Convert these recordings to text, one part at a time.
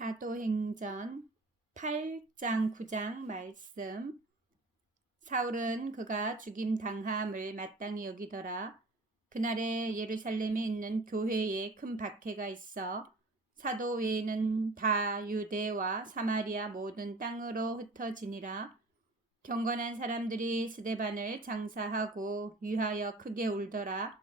사도행전 8장 9장 말씀 사울은 그가 죽임 당함을 마땅히 여기더라. 그날에 예루살렘에 있는 교회에 큰 박해가 있어 사도 외에는 다 유대와 사마리아 모든 땅으로 흩어지니라. 경건한 사람들이 스데반을 장사하고 위하여 크게 울더라.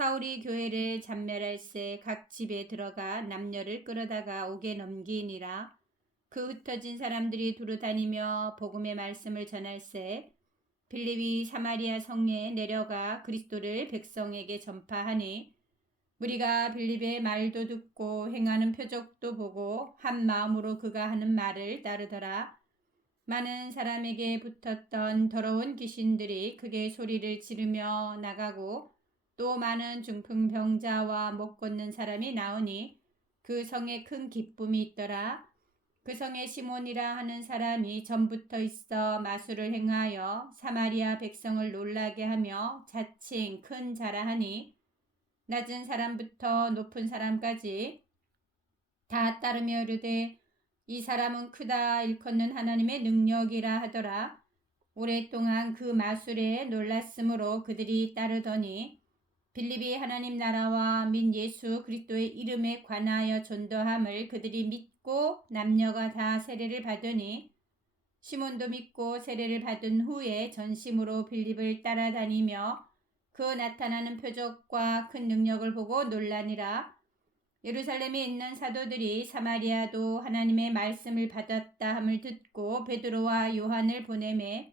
사울이 교회를 잔멸할 새 각 집에 들어가 남녀를 끌어다가 옥에 넘기니라. 그 흩어진 사람들이 두루 다니며 복음의 말씀을 전할새 빌립이 사마리아 성에 내려가 그리스도를 백성에게 전파하니 우리가 빌립의 말도 듣고 행하는 표적도 보고 한 마음으로 그가 하는 말을 따르더라. 많은 사람에게 붙었던 더러운 귀신들이 크게 소리를 지르며 나가고 또 많은 중풍병자와 못 걷는 사람이 나오니 그 성에 큰 기쁨이 있더라. 그 성에 시몬이라 하는 사람이 전부터 있어 마술을 행하여 사마리아 백성을 놀라게 하며 자칭 큰 자라 하니 낮은 사람부터 높은 사람까지 다 따르며 이르되 이 사람은 크다 일컫는 하나님의 능력이라 하더라. 오랫동안 그 마술에 놀랐으므로 그들이 따르더니 빌립이 하나님 나라와 민 예수 그리스도의 이름에 관하여 전도함을 그들이 믿고 남녀가 다 세례를 받으니 시몬도 믿고 세례를 받은 후에 전심으로 빌립을 따라다니며 그 나타나는 표적과 큰 능력을 보고 놀라니라. 예루살렘에 있는 사도들이 사마리아도 하나님의 말씀을 받았다 함을 듣고 베드로와 요한을 보내매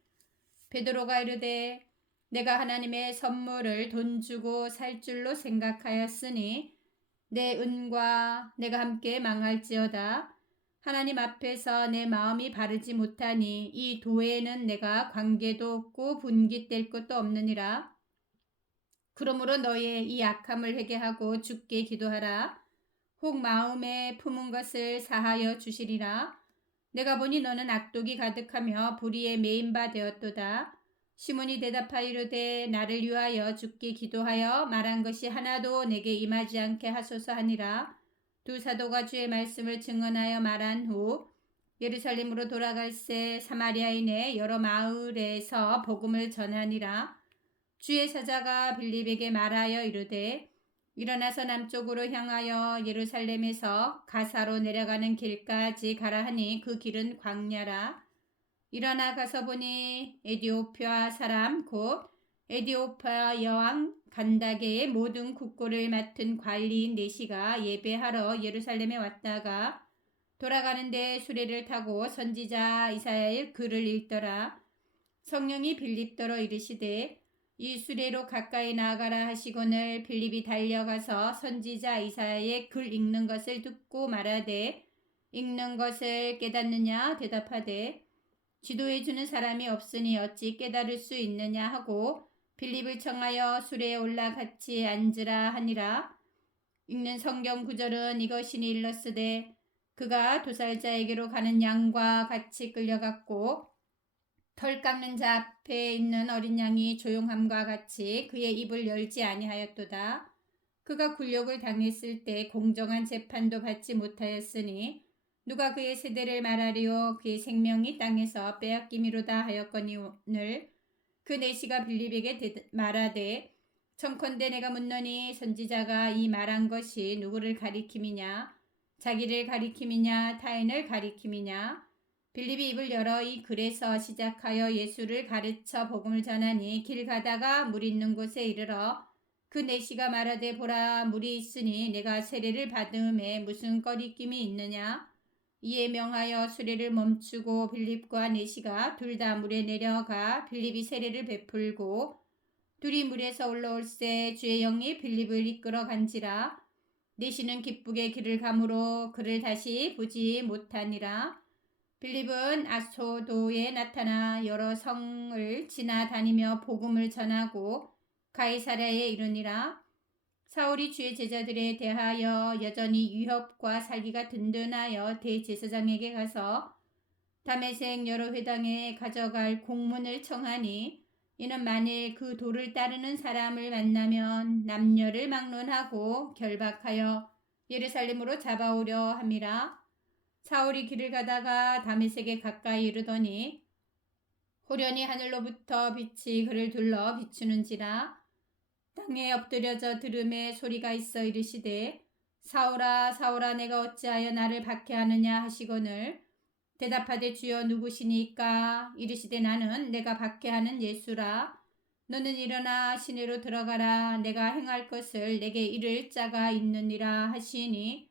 베드로가 이르되 내가 하나님의 선물을 돈 주고 살 줄로 생각하였으니 내 은과 내가 함께 망할지어다. 하나님 앞에서 내 마음이 바르지 못하니 이 도에는 내가 관계도 없고 분깃될 것도 없느니라. 그러므로 너의 이 악함을 회개하고 죽게 기도하라. 혹 마음에 품은 것을 사하여 주시리라. 내가 보니 너는 악독이 가득하며 불의에 메인 바 되었도다. 시몬이 대답하여 이르되 나를 위하여 죽게 기도하여 말한 것이 하나도 내게 임하지 않게 하소서 하니라. 두 사도가 주의 말씀을 증언하여 말한 후 예루살렘으로 돌아갈 새 사마리아인의 여러 마을에서 복음을 전하니라. 주의 사자가 빌립에게 말하여 이르되 일어나서 남쪽으로 향하여 예루살렘에서 가사로 내려가는 길까지 가라 하니 그 길은 광야라. 일어나 가서 보니 에디오피아 사람 곧 에디오피아 여왕 간다게의 모든 국고를 맡은 관리인 네시가 예배하러 예루살렘에 왔다가 돌아가는데 수레를 타고 선지자 이사야의 글을 읽더라. 성령이 빌립더러 이르시되 이 수레로 가까이 나아가라 하시거늘 빌립이 달려가서 선지자 이사야의 글 읽는 것을 듣고 말하되 읽는 것을 깨닫느냐 대답하되 지도해 주는 사람이 없으니 어찌 깨달을 수 있느냐 하고 빌립을 청하여 수레에 올라 같이 앉으라 하니라. 읽는 성경 구절은 이것이니 일렀으되 그가 도살자에게로 가는 양과 같이 끌려갔고 털 깎는 자 앞에 있는 어린 양이 조용함과 같이 그의 입을 열지 아니하였도다. 그가 굴욕을 당했을 때 공정한 재판도 받지 못하였으니 누가 그의 세대를 말하리요? 그의 생명이 땅에서 빼앗김이로다 하였거니 오늘 그 내시가 빌립에게 말하되 청컨대 내가 묻노니 선지자가 이 말한 것이 누구를 가리킴이냐? 자기를 가리킴이냐? 타인을 가리킴이냐 빌립이 입을 열어 이 글에서 시작하여 예수를 가르쳐 복음을 전하니 길 가다가 물 있는 곳에 이르러 그 내시가 말하되 보라 물이 있으니 내가 세례를 받음에 무슨 꺼리낌이 있느냐 이에 명하여 수레를 멈추고 빌립과 네시가 둘 다 물에 내려가 빌립이 세례를 베풀고 둘이 물에서 올라올새 주의 영이 빌립을 이끌어 간지라 내시는 기쁘게 길을 가므로 그를 다시 보지 못하니라. 빌립은 아소도에 나타나 여러 성을 지나다니며 복음을 전하고 가이사랴에 이르니라. 사울이 주의 제자들에 대하여 여전히 위협과 살기가 든든하여 대제사장에게 가서 담에색 여러 회당에 가져갈 공문을 청하니 이는 만일 그 도를 따르는 사람을 만나면 남녀를 막론하고 결박하여 예루살렘으로 잡아오려 함이라. 사울이 길을 가다가 다메섹에 가까이 이르더니 호련히 하늘로부터 빛이 그를 둘러 비추는지라 땅에 엎드려져 들음에 소리가 있어 이르시되 사울아 사울아 내가 어찌하여 나를 박해하느냐 하시거늘 대답하되 주여 누구시니까? 이르시되 나는 내가 박해하는 예수라. 너는 일어나 시내로 들어가라. 내가 행할 것을 내게 이를 자가 있느니라 하시니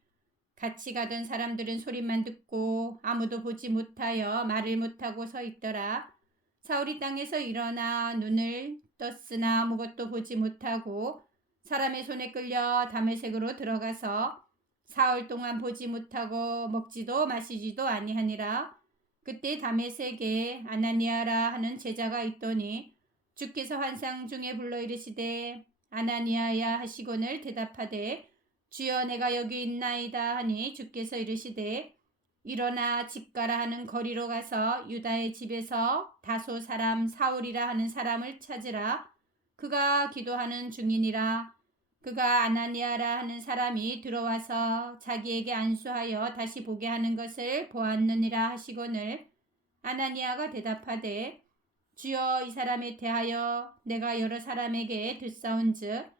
같이 가던 사람들은 소리만 듣고 아무도 보지 못하여 말을 못하고 서 있더라 사울이 땅에서 일어나 눈을 떴으나 아무것도 보지 못하고 사람의 손에 끌려 담의색으로 들어가서 사흘 동안 보지 못하고 먹지도 마시지도 아니하니라. 그때 담의색에 아나니아라 하는 제자가 있더니 주께서 환상 중에 불러 이르시되 아나니아야 하시고늘 대답하되 주여 내가 여기 있나이다 하니 주께서 이르시되 일어나 집 가라 하는 거리로 가서 유다의 집에서 다소 사람 사울이라 하는 사람을 찾으라. 그가 기도하는 중이니라. 그가 아나니아라 하는 사람이 들어와서 자기에게 안수하여 다시 보게 하는 것을 보았느니라 하시거늘 아나니아가 대답하되 주여 이 사람에 대하여 내가 여러 사람에게 듣사온즉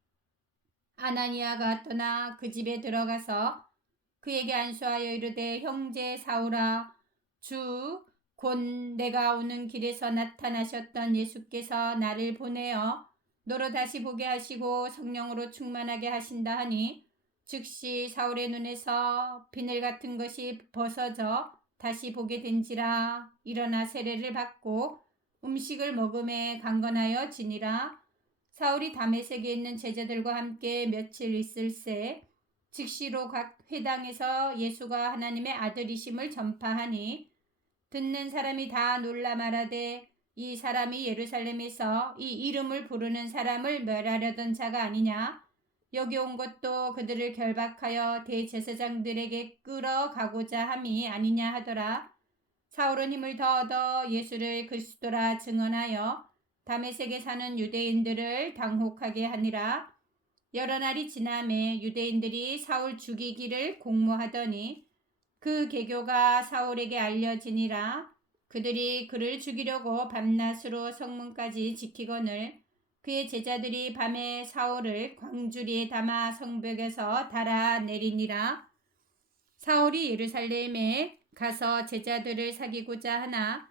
아나니아가 떠나 그 집에 들어가서 그에게 안수하여 이르되 형제 사울아 주곧 내가 오는 길에서 나타나셨던 예수께서 나를 보내어 너로 다시 보게 하시고 성령으로 충만하게 하신다 하니 즉시 사울의 눈에서 비늘 같은 것이 벗어져 다시 보게 된지라. 일어나 세례를 받고 음식을 먹음에 강건하여 지니라 사울이 담에색에 있는 제자들과 함께 며칠 있을 새 즉시로 각 회당에서 예수가 하나님의 아들이심을 전파하니 듣는 사람이 다 놀라 말하되 이 사람이 예루살렘에서 이 이름을 부르는 사람을 멸하려던 자가 아니냐? 여기 온 것도 그들을 결박하여 대제사장들에게 끌어가고자 함이 아니냐 하더라. 사울은 힘을 더 얻어 예수를 그리스도라 증언하여 담에색에 사는 유대인들을 당혹하게 하니라. 여러 날이 지남에 유대인들이 사울 죽이기를 공모하더니 그 계교가 사울에게 알려지니라. 그들이 그를 죽이려고 밤낮으로 성문까지 지키거늘 그의 제자들이 밤에 사울을 광주리에 담아 성벽에서 달아내리니라. 사울이 예루살렘에 가서 제자들을 사귀고자 하나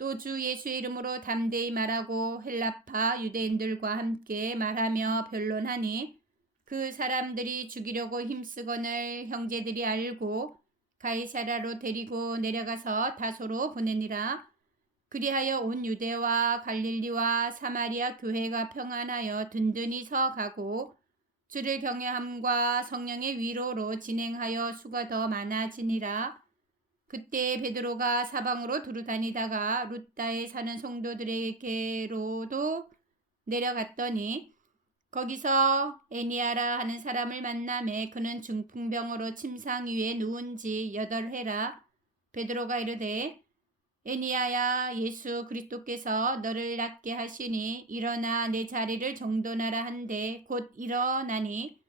또 주 예수의 이름으로 담대히 말하고 헬라파 유대인들과 함께 말하며 변론하니 그 사람들이 죽이려고 힘쓰거늘 형제들이 알고 가이사라로 데리고 내려가서 다소로 보내니라. 그리하여 온 유대와 갈릴리와 사마리아 교회가 평안하여 든든히 서 가고 주를 경외함과 성령의 위로로 진행하여 수가 더 많아지니라. 그때 베드로가 사방으로 두루 다니다가 루따에 사는 성도들에게로도 내려갔더니 거기서 애니아라 하는 사람을 만남에 그는 중풍병으로 침상 위에 누운 지 여덟 해라. 베드로가 이르되 애니야야 예수 그리스도께서 너를 낫게 하시니 일어나 내 자리를 정돈하라 한데 곧 일어나니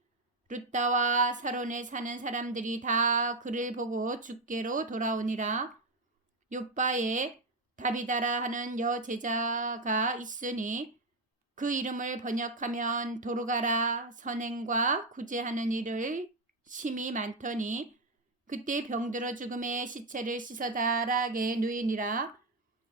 루따와 사론에 사는 사람들이 다 그를 보고 주께로 돌아오니라. 요빠에 다비다라 하는 여제자가 있으니 그 이름을 번역하면 도로가라 선행과 구제하는 일을 심이 많더니 그때 병들어 죽음의 시체를 씻어 다락에 누이니라.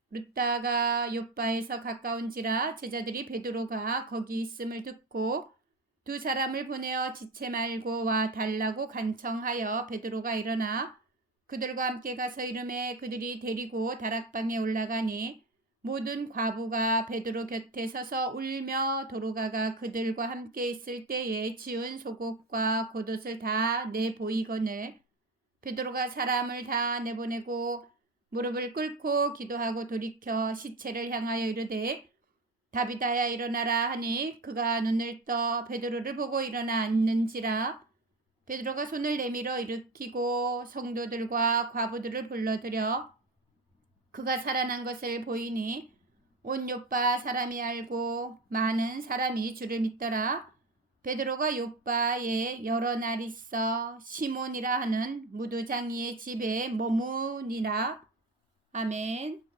루따가 요빠에서 가까운지라 제자들이 베드로가 거기 있음을 듣고 두 사람을 보내어 지체 말고 와 달라고 간청하여 베드로가 일어나 그들과 함께 가서 이름에 그들이 데리고 다락방에 올라가니 모든 과부가 베드로 곁에 서서 울며 도로가가 그들과 함께 있을 때에 지운 속옷과 겉옷을 다 내보이거늘 베드로가 사람을 다 내보내고 무릎을 꿇고 기도하고 돌이켜 시체를 향하여 이르되 다비다야 일어나라 하니 그가 눈을 떠 베드로를 보고 일어나 앉는지라 베드로가 손을 내밀어 일으키고 성도들과 과부들을 불러들여 그가 살아난 것을 보이니 온 요빠 사람이 알고 많은 사람이 주를 믿더라. 베드로가 요빠에 여러 날 있어 시몬이라 하는 무도장이의 집에 머무니라. 아멘.